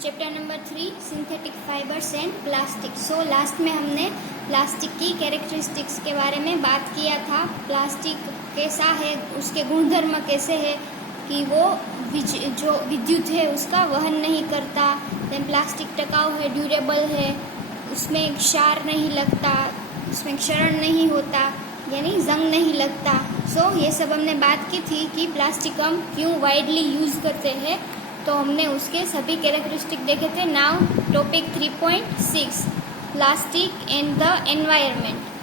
Chapter number 3 synthetic fibres and plastic. So last में हमने plastic की कैरेक्टरिस्टिक्स के बारे में बात किया था। प्लास्टिक कैसा है, उसके गुणधर्म कैसे है कि वो जो विद्युत है उसका वहन नहीं करता। देन प्लास्टिक टिकाऊ है, ड्यूरेबल है, उसमें क्षार नहीं लगता, उसमें क्षरण नहीं होता यानी जंग नहीं लगता। सो ये सब हमने बात की थी कि प्लास्टिक हम क्यों वाइडली यूज़ करते हैं, तो हमने उसके सभी कैरेक्टरिस्टिक देखे थे। Now topic 3.6 plastic and the environment.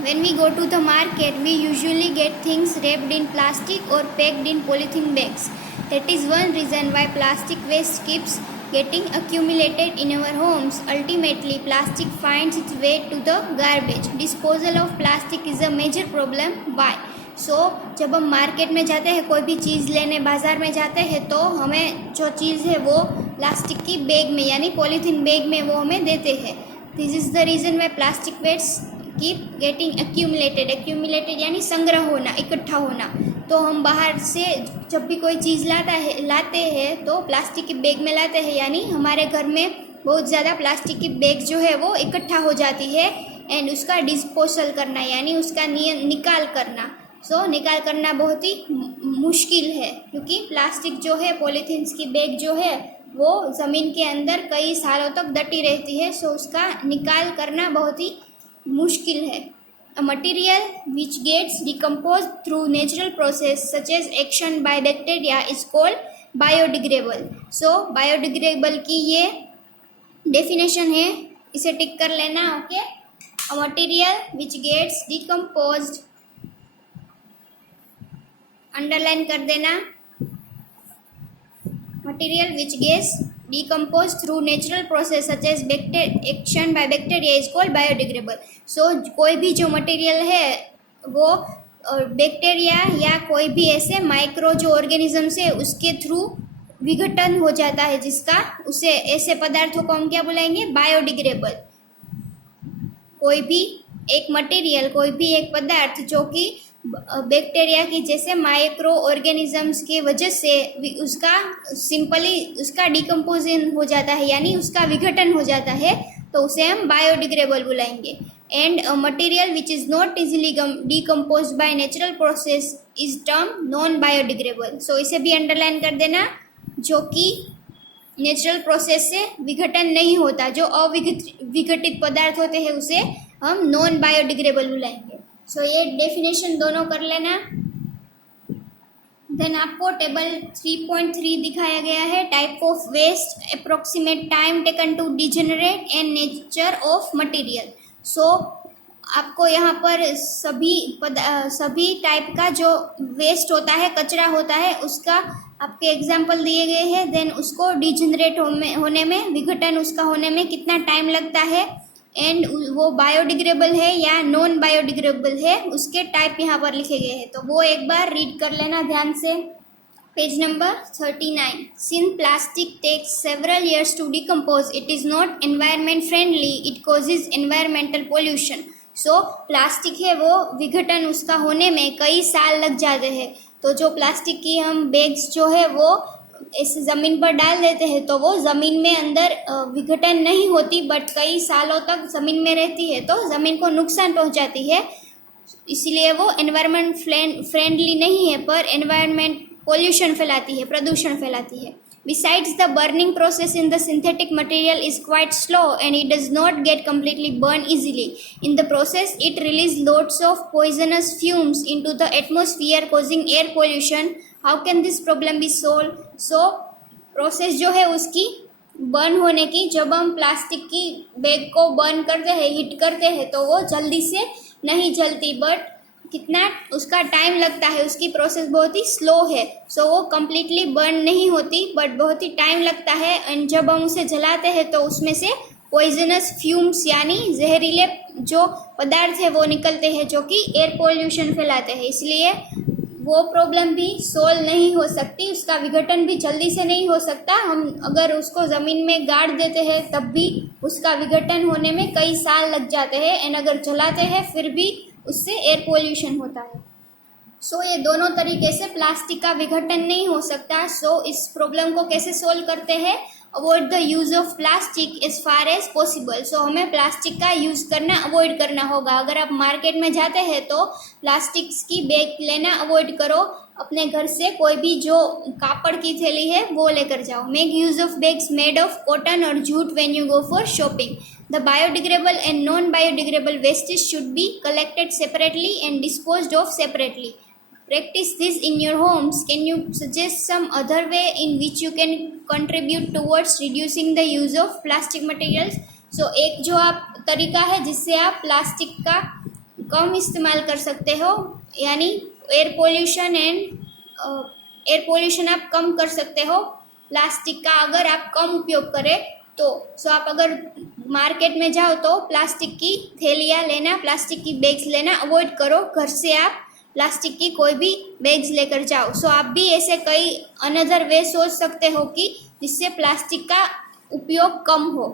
When we go to the market, we usually get things wrapped in plastic or packed in polythene bags. That is one reason why plastic waste keeps getting accumulated in our homes. Ultimately, plastic finds its way to the garbage. Disposal of plastic is a major problem. Why? जब हम market में जाते हैं, कोई भी चीज़ लेने बाज़ार में जाते हैं, तो हमें जो चीज़ है वो प्लास्टिक की बैग में यानी पॉलीथीन बैग में वो हमें देते हैं। This is the reason why plastic waste keep getting accumulated यानी संग्रह होना, इकट्ठा होना। तो हम बाहर से जब भी कोई चीज़ लाते हैं तो प्लास्टिक की बैग में लाते हैं, यानी हमारे घर में बहुत ज़्यादा प्लास्टिक की बैग जो है वो इकट्ठा हो जाती है। एंड उसका डिस्पोजल करना यानी उसका निकाल करना। निकाल करना बहुत ही मुश्किल है, क्योंकि प्लास्टिक जो है, पॉलीथीन्स की बैग जो है वो ज़मीन के अंदर कई सालों तक डटी रहती है। उसका निकाल करना बहुत ही मुश्किल है। A material which gets decomposed through natural process such as action by bacteria is called biodegradable. Biodegradable की ये definition है, इसे टिक कर लेना। Okay, A material which gets decomposed, underline कर देना। Material which gets decomposed through natural process such as action by bacteria is called biodegradable. कोई भी जो मटेरियल है वो बैक्टीरिया या कोई भी ऐसे माइक्रो जो ऑर्गेनिजम्स है उसके थ्रू विघटन हो जाता है, जिसका उसे ऐसे पदार्थों को हम क्या बुलाएंगे, बायोडिग्रेडेबल। कोई भी एक मटेरियल, कोई भी एक पदार्थ जो कि बैक्टीरिया की जैसे माइक्रो ऑर्गेनिजम्स की वजह से उसका सिंपली उसका डिकम्पोजिशन हो जाता है यानी उसका विघटन हो जाता है, तो उसे हम बायोडिग्रेडेबल बुलाएंगे। And a material which is not easily decompose by natural process is term non biodegradable. इसे भी अंडरलाइन कर देना। जो कि नेचुरल प्रोसेस से विघटन नहीं होता, जो अविघटित पदार्थ होते हैं उसे हम नॉन बायोडिग्रेडेबल बुलाएंगे। ये डेफिनेशन दोनों कर लेना। देन आपको टेबल 3.3 दिखाया गया है। Type of waste, approximate time taken to degenerate and nature of material. आपको यहाँ पर सभी टाइप का जो वेस्ट होता है, कचरा होता है, उसका आपके एग्जाम्पल दिए गए हैं। देन उसको डिजेनरेट होने में, विघटन उसका होने में कितना टाइम लगता है, एंड वो बायोडिग्रेडेबल है या नॉन बायोडिग्रेडेबल है, उसके टाइप यहाँ पर लिखे गए हैं। तो वो एक बार रीड कर लेना ध्यान से। Page number 39। Since plastic takes several years to decompose, it is not environment friendly. It causes environmental pollution. Plastic है वो विघटन उसका होने में कई साल लग जाते हैं। तो जो प्लास्टिक की हम बैग्स जो है वो ऐसे ज़मीन पर डाल देते हैं, तो वो ज़मीन में अंदर विघटन नहीं होती, बट कई सालों तक ज़मीन में रहती है, तो ज़मीन को नुकसान पहुंचाती है। इसीलिए वो एनवायरनमेंट फ्रेंडली नहीं है, पर एनवायरनमेंट पोल्यूशन फैलाती है, प्रदूषण फैलाती है। Besides, the burning process in the synthetic material is quite slow and it does not get completely burned easily. In the process, it releases lots of poisonous fumes into the atmosphere, causing air pollution. How can this problem be solved? Process जो है उसकी burn होने की, जब हम plastic की bag को burn करते हैं, हीट करते हैं, तो वो जल्दी से नहीं जलती, बट कितना उसका टाइम लगता है, उसकी प्रोसेस बहुत ही स्लो है। वो कम्प्लीटली बर्न नहीं होती, बट बहुत ही टाइम लगता है। एंड जब हम उसे जलाते हैं तो उसमें से पॉइजनस फ्यूम्स यानी जहरीले जो पदार्थ है वो निकलते हैं, जो कि एयर पोल्यूशन फैलाते हैं। इसलिए वो प्रॉब्लम भी सोल्व नहीं हो सकती, उसका विघटन भी जल्दी से नहीं हो सकता। हम अगर उसको ज़मीन में गाड़ देते हैं तब भी उसका विघटन होने में कई साल लग जाते हैं, एंड अगर जलाते हैं फिर भी उससे एयर पोल्यूशन होता है। ये दोनों तरीके से प्लास्टिक का विघटन नहीं हो सकता। इस प्रॉब्लम को कैसे सोल्व करते हैं, avoid the use of plastic as far as possible. So हमें प्लास्टिक का यूज़ करना अवॉइड करना होगा। अगर आप मार्केट में जाते हैं तो प्लास्टिक की बैग लेना अवॉइड करो। अपने घर से कोई भी जो कापड़ की थैली है वो लेकर जाओ। Make use of bags made of cotton और jute when you go for shopping. The biodegradable and non biodegradable wastage should be collected separately and disposed of separately. Practice this in your homes. Can you suggest some other way in which you can contribute towards reducing the use of plastic materials? So एक जो आप तरीका है जिससे आप plastic का कम इस्तेमाल कर सकते हो, यानी एयर पोल्यूशन आप कम कर सकते हो प्लास्टिक का अगर आप कम उपयोग करें तो। सो आप अगर मार्केट में जाओ तो प्लास्टिक की थैलियाँ लेना, प्लास्टिक की बैग्स लेना अवॉइड करो। घर से आप प्लास्टिक की कोई भी बैग्स लेकर जाओ। सो आप भी ऐसे कई अनदर वे सोच सकते हो कि जिससे प्लास्टिक का उपयोग कम हो।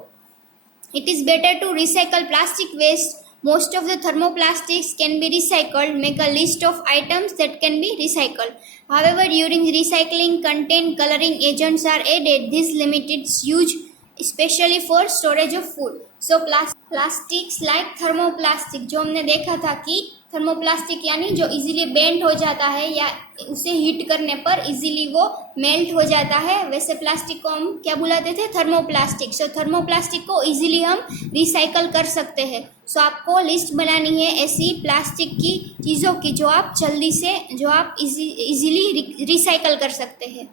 It is better to recycle plastic waste. Most of the thermoplastics can be recycled. Make a list of items that can be recycled. However, during recycling, content coloring agents are added. This limits its use, especially for storage of food. So plastics like thermoplastic, जो हमने देखा था कि thermoplastic यानी जो easily bend हो जाता है या उसे हीट करने पर इजीली वो मेल्ट हो जाता है, वैसे प्लास्टिक को हम क्या बुलाते थे? थर्मोप्लास्टिक। सो थर्मोप्लास्टिक को इजीली हम रिसाइकल कर सकते हैं। सो आपको लिस्ट बनानी है ऐसी प्लास्टिक की चीज़ों की जो आप जल्दी से जो आप इजीली रिसाइकल कर सकते हैं।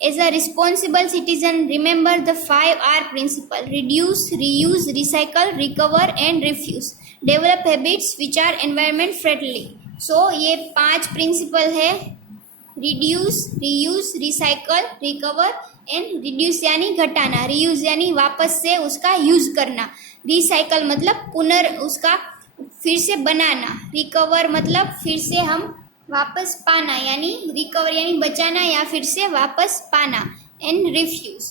As a responsible citizen, remember the 5R principle: reduce, reuse, recycle, recover and refuse. Develop habits which are environment friendly. So ये 5 प्रिंसिपल है: reduce, reuse, recycle, recover and reduce यानी घटाना, रीयूज यानी वापस से उसका यूज करना, रिसाइकल मतलब उसका फिर से बनाना, रिकवर मतलब फिर से हम वापस पाना यानी रिकवर यानी बचाना या फिर से वापस पाना, एंड रिफ्यूज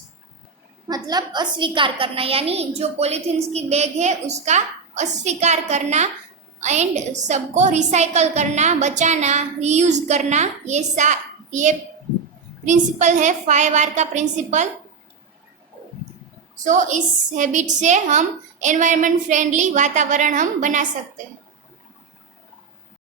मतलब अस्वीकार करना यानी जो पॉलीथीन्स की बैग है उसका अस्वीकार करना, एंड सबको रिसाइकल करना, बचाना, रीयूज करना। ये प्रिंसिपल है 5R का प्रिंसिपल। सो इस हैबिट से हम एनवायरनमेंट फ्रेंडली वातावरण हम बना सकते हैं।